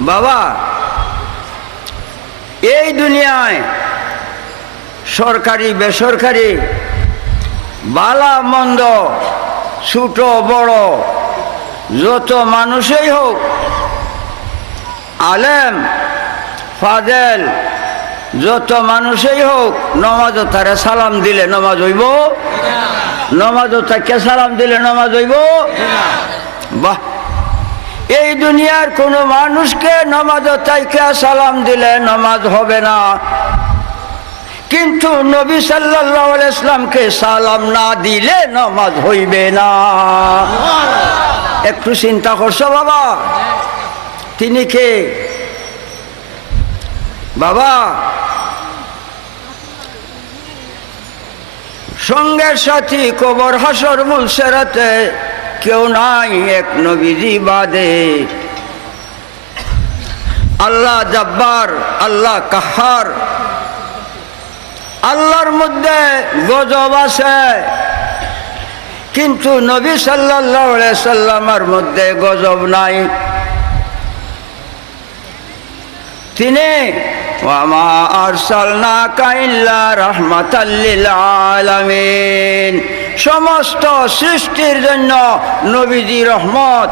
বাবা এই দুনিয়ায় সরকারি বেসরকারি বালা মন্দ ছোট বড় যত মানুষই হোক আলেম ফাদেল যত মানুষই হোক নমাজ তারে সালাম দিলে নমাজ হইব? নমাজ তাকে সালাম দিলে নমাজ হইব? বাহ এই দুনিয়ার কোনো মানুষকে নমাজ তাইকে সালাম দিলে নমাজ হবে না। কিন্তু নবী সাল্লাহ ইসলামকে সালাম না দিলে নমাজ হইবে না। একটু চিন্তা করছ বাবা? তিনি কে? বাবা? সঙ্গের সাথী কবর হাসর মুলসেরাতে কেউ নাই এক নবীজি বাদে আল্লাহ জব্বার, আল্লাহ কাহার। আল্লাহর মধ্যে গজব আছে। কিন্তু নবী সাল্লাহ সাল্লামার মধ্যে গজব নাই। তিনি ওয়ামা আরসালনা কাইল্লা রহমাতাল্লিল আলামিন। সমস্ত সৃষ্টির জন্য নবীজি রহমত।